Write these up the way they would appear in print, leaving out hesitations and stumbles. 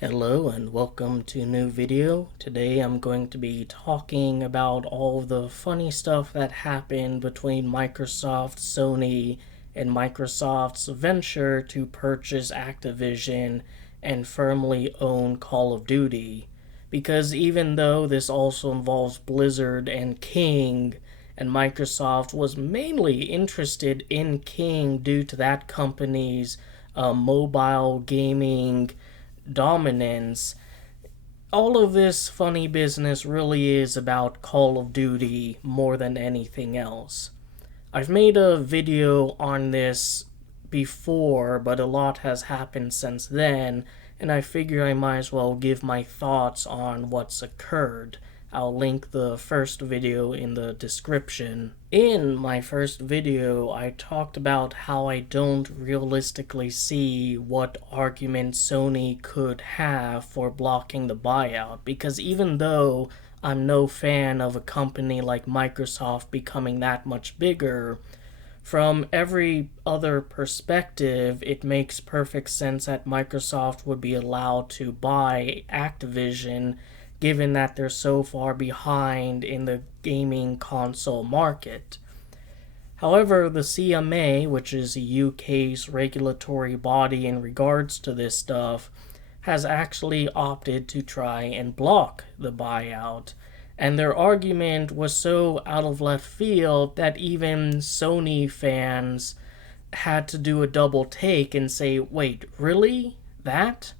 Hello and welcome to a new video. Today I'm going to be talking about all the funny stuff that happened between Microsoft, Sony, and Microsoft's venture to purchase Activision and firmly own Call of Duty. Because even though this also involves Blizzard and King, and Microsoft was mainly interested in King due to that company's mobile gaming dominance, all of this funny business really is about Call of Duty more than anything else. I've made a video on this before, but a lot has happened since then, and I figure I might as well give my thoughts on what's occurred. I'll link the first video in the description. In my first video, I talked about how I don't realistically see what argument Sony could have for blocking the buyout, because even though I'm no fan of a company like Microsoft becoming that much bigger, from every other perspective, it makes perfect sense that Microsoft would be allowed to buy Activision, given that they're so far behind in the gaming console market. However, the CMA, which is the UK's regulatory body in regards to this stuff, has actually opted to try and block the buyout. And their argument was so out of left field that even Sony fans had to do a double take and say, wait, really? That?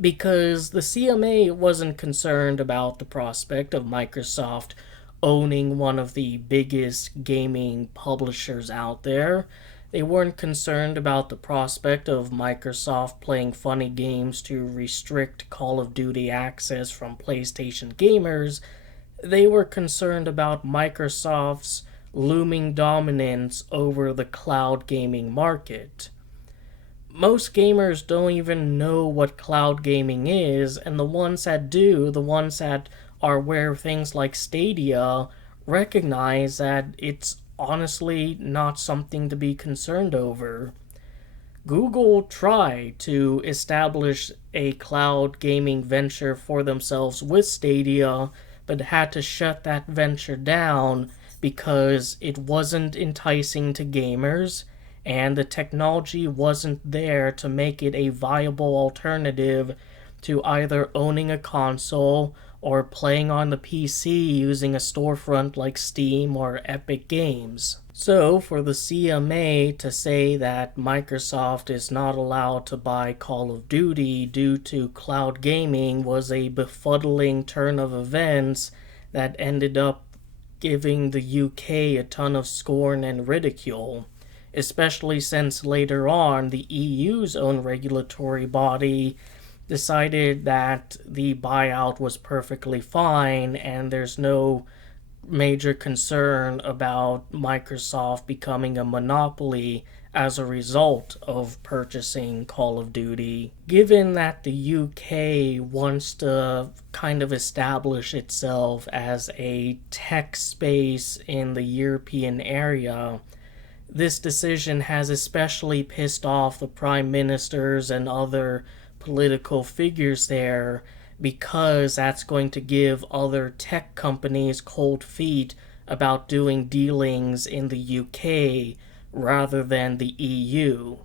Because the CMA wasn't concerned about the prospect of Microsoft owning one of the biggest gaming publishers out there. They weren't concerned about the prospect of Microsoft playing funny games to restrict Call of Duty access from PlayStation gamers. They were concerned about Microsoft's looming dominance over the cloud gaming market. Most gamers don't even know what cloud gaming is, and the ones that do, the ones that are aware of things like Stadia, recognize that it's honestly not something to be concerned over. Google tried to establish a cloud gaming venture for themselves with Stadia, but had to shut that venture down because it wasn't enticing to gamers, and the technology wasn't there to make it a viable alternative to either owning a console or playing on the PC using a storefront like Steam or Epic Games. So, for the CMA to say that Microsoft is not allowed to buy Call of Duty due to cloud gaming was a befuddling turn of events that ended up giving the UK a ton of scorn and ridicule, especially since later on the EU's own regulatory body decided that the buyout was perfectly fine and there's no major concern about Microsoft becoming a monopoly as a result of purchasing Call of Duty. Given that the UK wants to kind of establish itself as a tech space in the European area, this decision has especially pissed off the prime ministers and other political figures there, because that's going to give other tech companies cold feet about doing dealings in the UK rather than the EU.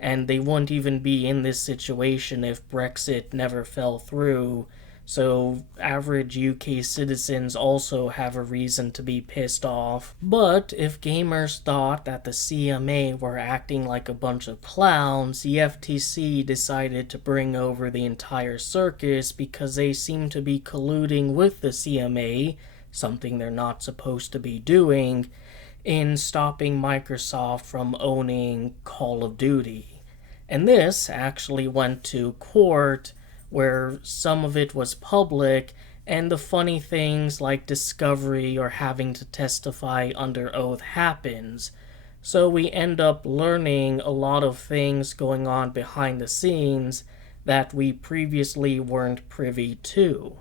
And they wouldn't even be in this situation if Brexit never fell through. So average UK citizens also have a reason to be pissed off. But if gamers thought that the CMA were acting like a bunch of clowns, the FTC decided to bring over the entire circus because they seem to be colluding with the CMA, something they're not supposed to be doing, in stopping Microsoft from owning Call of Duty. And this actually went to court, where some of it was public, and the funny things like discovery or having to testify under oath happens. So we end up learning a lot of things going on behind the scenes that we previously weren't privy to.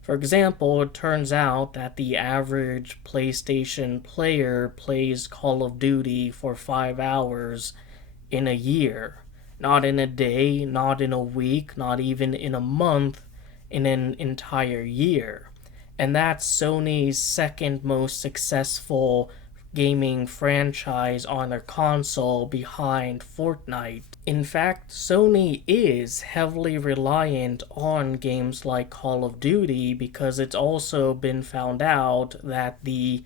For example, it turns out that the average PlayStation player plays Call of Duty for 5 hours in a year. not in a day, not in a week, not even in a month, in an entire year. And that's Sony's second most successful gaming franchise on their console behind Fortnite. In fact, Sony is heavily reliant on games like Call of Duty because it's also been found out that the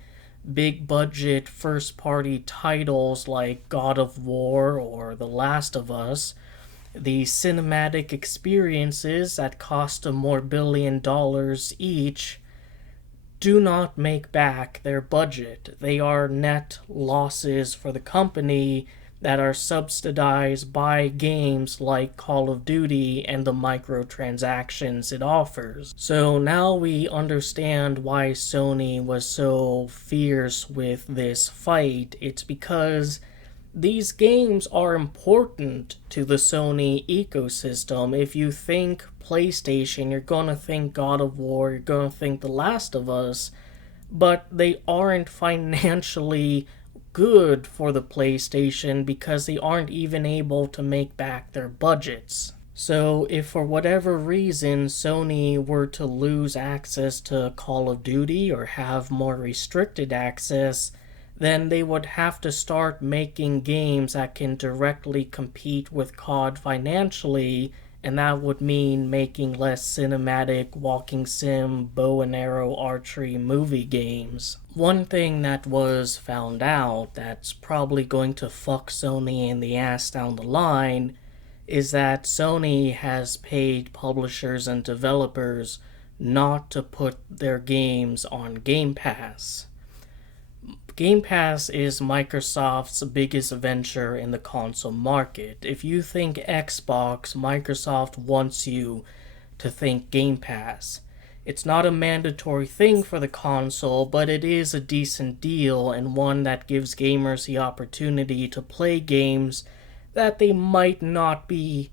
big budget first party titles like God of War or The Last of Us, the cinematic experiences that cost them more $1 billion each, do not make back their budget. They are net losses for the company that are subsidized by games like Call of Duty and the microtransactions it offers. So now we understand why Sony was so fierce with this fight. It's because these games are important to the Sony ecosystem. If you think PlayStation, you're gonna think God of War, you're gonna think The Last of Us, but they aren't financially good for the PlayStation because they aren't even able to make back their budgets. So if for whatever reason Sony were to lose access to Call of Duty or have more restricted access, then they would have to start making games that can directly compete with COD financially, and that would mean making less cinematic walking sim, bow and arrow archery movie games. One thing that was found out that's probably going to fuck Sony in the ass down the line is that Sony has paid publishers and developers not to put their games on Game Pass. Game Pass is Microsoft's biggest venture in the console market. If you think Xbox, Microsoft wants you to think Game Pass. It's not a mandatory thing for the console, but it is a decent deal and one that gives gamers the opportunity to play games that they might not be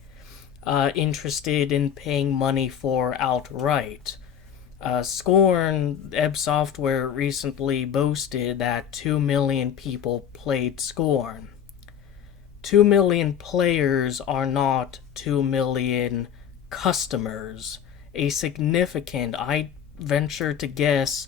interested in paying money for outright. Scorn, Ebb Software recently boasted that 2 million people played Scorn. 2 million players are not 2 million customers. A significant, I venture to guess,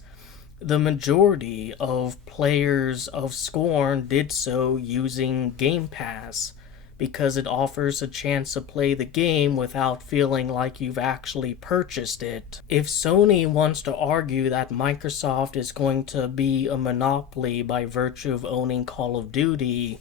the majority of players of Scorn did so using Game Pass, because it offers a chance to play the game without feeling like you've actually purchased it. If Sony wants to argue that Microsoft is going to be a monopoly by virtue of owning Call of Duty,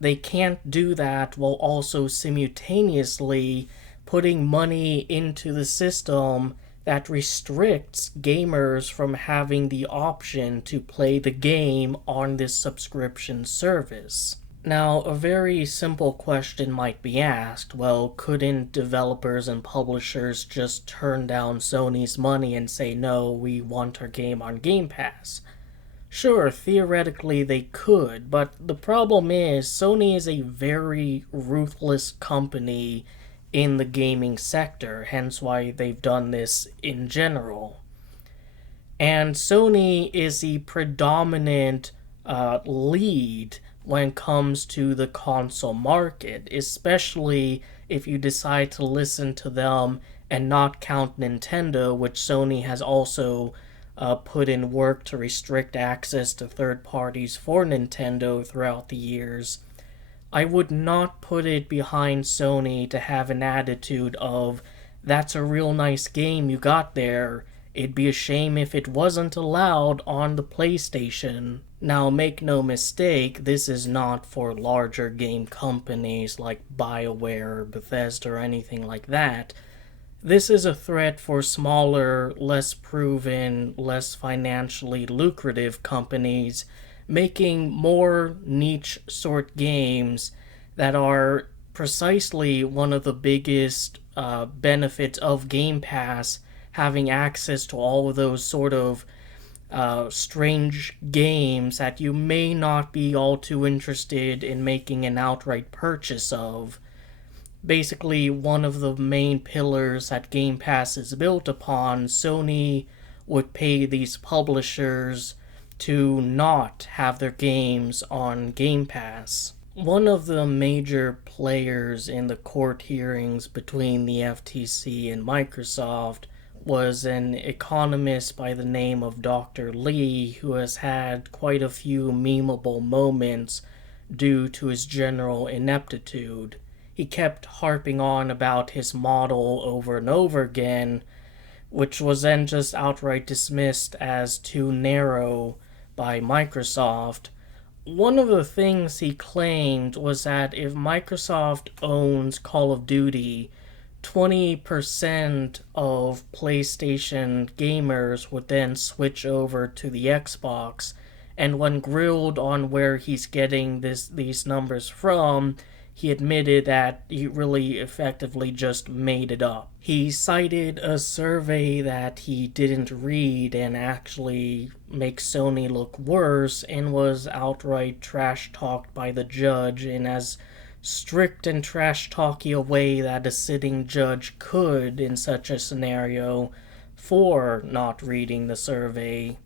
they can't do that while also simultaneously putting money into the system that restricts gamers from having the option to play the game on this subscription service. Now, a very simple question might be asked, well, couldn't developers and publishers just turn down Sony's money and say, no, we want our game on Game Pass? Sure, theoretically they could, but the problem is Sony is a very ruthless company in the gaming sector, hence why they've done this in general. And Sony is the predominant lead when it comes to the console market, especially if you decide to listen to them and not count Nintendo, which Sony has also put in work to restrict access to third parties for Nintendo throughout the years. I would not put it behind Sony to have an attitude of, that's a real nice game you got there, it'd be a shame if it wasn't allowed on the PlayStation. Now, make no mistake, this is not for larger game companies like BioWare or Bethesda or anything like that. This is a threat for smaller, less proven, less financially lucrative companies making more niche sort games that are precisely one of the biggest benefits of Game Pass, having access to all of those sort of strange games that you may not be all too interested in making an outright purchase of. Basically, one of the main pillars that Game Pass is built upon, Sony would pay these publishers to not have their games on Game Pass. One of the major players in the court hearings between the FTC and Microsoft was an economist by the name of Dr. Lee, who has had quite a few memeable moments due to his general ineptitude. He kept harping on about his model over and over again, which was then just outright dismissed as too narrow by Microsoft. One of the things he claimed was that if Microsoft owns Call of Duty, 20% of PlayStation gamers would then switch over to the Xbox. And when grilled on where he's getting these numbers from, he admitted that he really effectively just made it up. He cited a survey that he didn't read and actually makes Sony look worse, and was outright trash talked by the judge in as strict and trash talky a way that a sitting judge could in such a scenario for not reading the survey.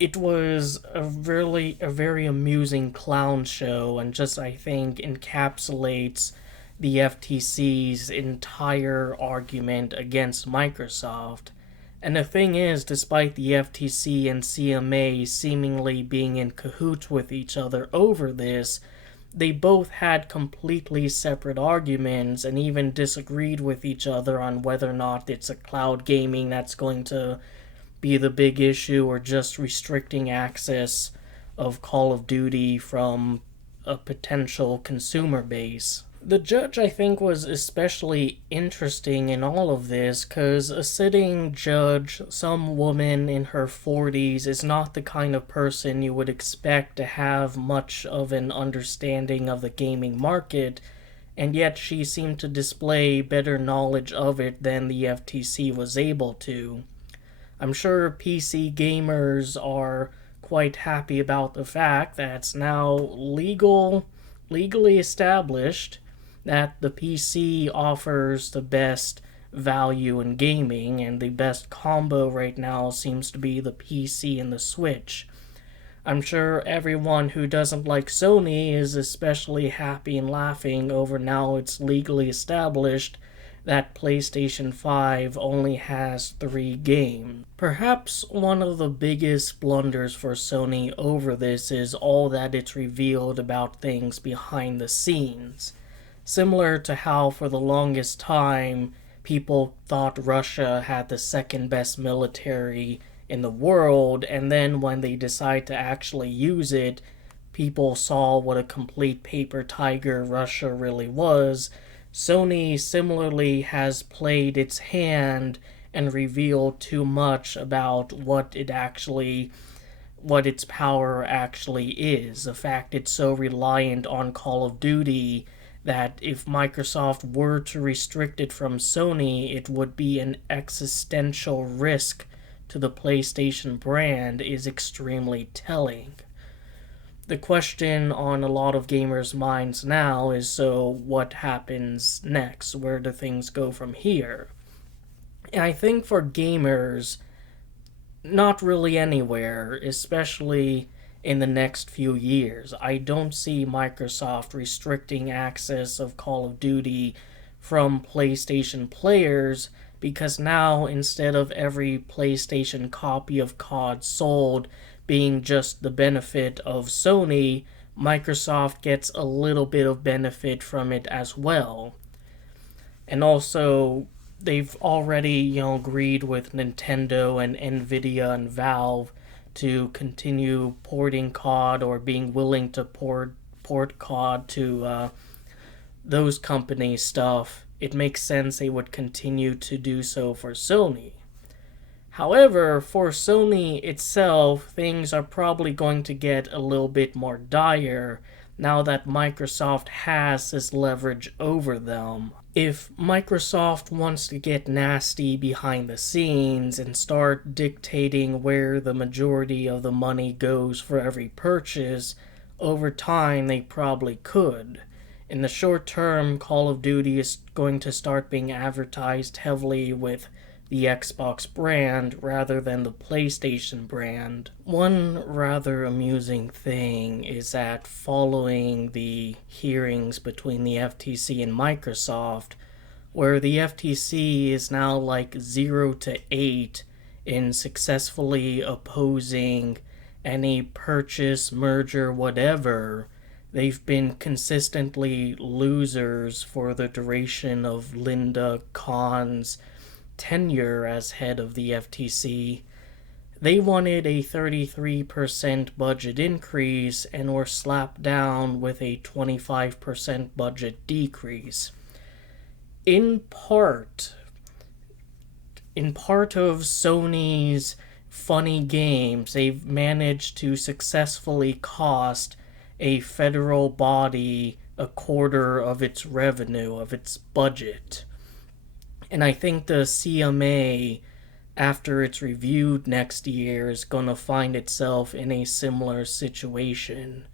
It was a very amusing clown show, and just, I think, encapsulates the FTC's entire argument against Microsoft. And the thing is, despite the FTC and CMA seemingly being in cahoots with each other over this, they both had completely separate arguments and even disagreed with each other on whether or not it's a cloud gaming that's going to be the big issue, or just restricting access of Call of Duty from a potential consumer base. The judge, I think, was especially interesting in all of this because a sitting judge, some woman in her 40s, is not the kind of person you would expect to have much of an understanding of the gaming market, and yet she seemed to display better knowledge of it than the FTC was able to. I'm sure PC gamers are quite happy about the fact that it's now legally established that the PC offers the best value in gaming, and the best combo right now seems to be the PC and the Switch. I'm sure everyone who doesn't like Sony is especially happy and laughing over now it's legally established that PlayStation 5 only has 3 games. Perhaps one of the biggest blunders for Sony over this is all that it's revealed about things behind the scenes. Similar to how for the longest time people thought Russia had the second best military in the world, and then when they decide to actually use it, people saw what a complete paper tiger Russia really was. Sony similarly has played its hand and revealed too much about what its power actually is. The fact it's so reliant on Call of Duty that if Microsoft were to restrict it from Sony, it would be an existential risk to the PlayStation brand is extremely telling. The question on a lot of gamers' minds now is, so what happens next? Where do things go from here? And I think for gamers, not really anywhere, especially in the next few years. I don't see Microsoft restricting access of Call of Duty from PlayStation players, because now instead of every PlayStation copy of COD sold being just the benefit of Sony, Microsoft gets a little bit of benefit from it as well. And also, they've already, agreed with Nintendo and Nvidia and Valve to continue porting COD, or being willing to port COD to those companies' stuff. It makes sense they would continue to do so for Sony. However, for Sony itself, things are probably going to get a little bit more dire now that Microsoft has this leverage over them. If Microsoft wants to get nasty behind the scenes and start dictating where the majority of the money goes for every purchase, over time they probably could. In the short term, Call of Duty is going to start being advertised heavily with the Xbox brand rather than the PlayStation brand. One rather amusing thing is that following the hearings between the FTC and Microsoft, where the FTC is now like 0 to 8 in successfully opposing any purchase, merger, whatever, they've been consistently losers for the duration of Linda Khan's tenure as head of the FTC. They wanted a 33% budget increase and were slapped down with a 25% budget decrease. In part of Sony's funny games, they've managed to successfully cost a federal body a quarter of its revenue, of its budget. And I think the CMA, after it's reviewed next year, is going to find itself in a similar situation.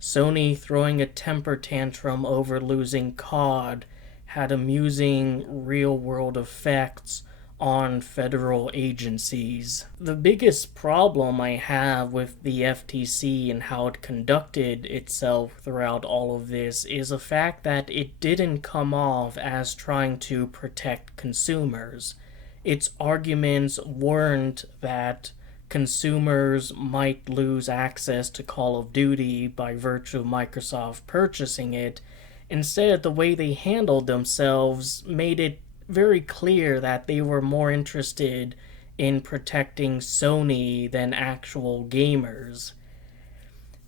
Sony throwing a temper tantrum over losing COD had amusing real-world effects on federal agencies. The biggest problem I have with the FTC and how it conducted itself throughout all of this is the fact that it didn't come off as trying to protect consumers. Its arguments weren't that consumers might lose access to Call of Duty by virtue of Microsoft purchasing it. Instead, the way they handled themselves made it very clear that they were more interested in protecting Sony than actual gamers.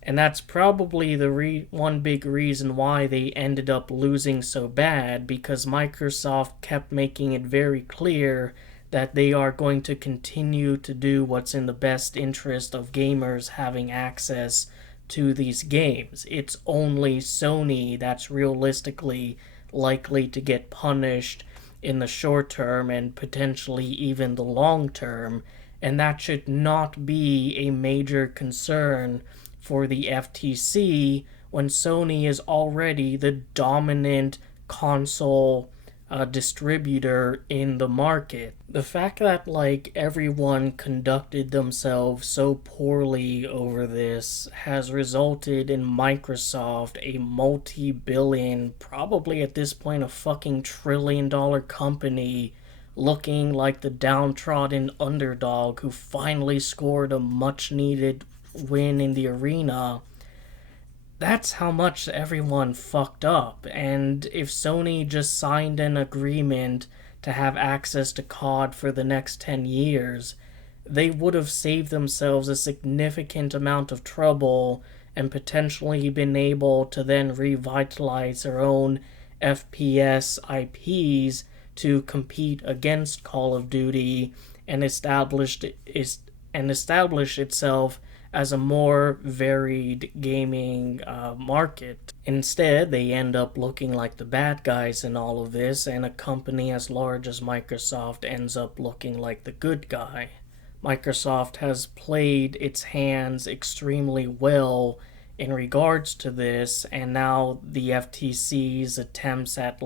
And that's probably the one big reason why they ended up losing so bad, because Microsoft kept making it very clear that they are going to continue to do what's in the best interest of gamers having access to these games. It's only Sony that's realistically likely to get punished in the short term and potentially even the long term, and that should not be a major concern for the FTC when Sony is already the dominant console distributor in the market. The fact that everyone conducted themselves so poorly over this has resulted in Microsoft, a multi-billion, probably at this point a fucking trillion-dollar company, looking like the downtrodden underdog who finally scored a much-needed win in the arena. That's how much everyone fucked up, and if Sony just signed an agreement to have access to COD for the next 10 years, they would have saved themselves a significant amount of trouble and potentially been able to then revitalize their own FPS IPs to compete against Call of Duty and establish itself as a more varied gaming market. Instead, they end up looking like the bad guys in all of this, and a company as large as Microsoft ends up looking like the good guy. Microsoft has played its hands extremely well in regards to this, and now the FTC's attempts at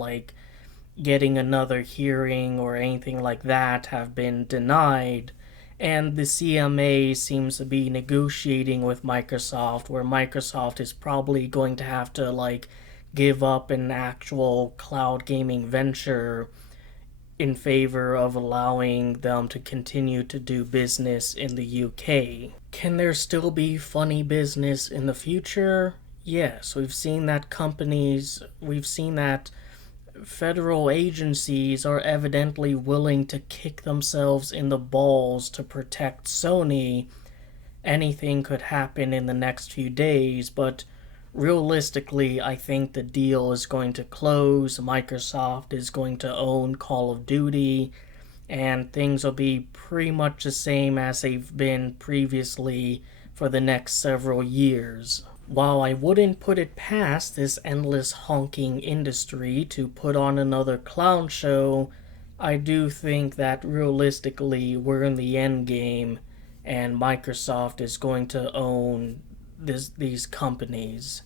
getting another hearing or anything like that have been denied. And the CMA seems to be negotiating with Microsoft, where Microsoft is probably going to have to give up an actual cloud gaming venture in favor of allowing them to continue to do business in the UK. Can there still be funny business in the future? Yes, we've seen that federal agencies are evidently willing to kick themselves in the balls to protect Sony. Anything could happen in the next few days, but realistically, I think the deal is going to close. Microsoft is going to own Call of Duty, and things will be pretty much the same as they've been previously for the next several years. While I wouldn't put it past this endless honking industry to put on another clown show, I do think that realistically we're in the end game and Microsoft is going to own these companies.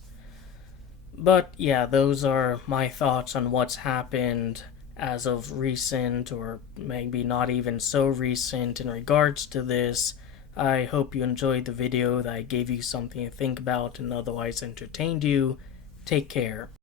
But yeah, those are my thoughts on what's happened as of recent, or maybe not even so recent, in regards to this. I hope you enjoyed the video, that I gave you something to think about and otherwise entertained you. Take care.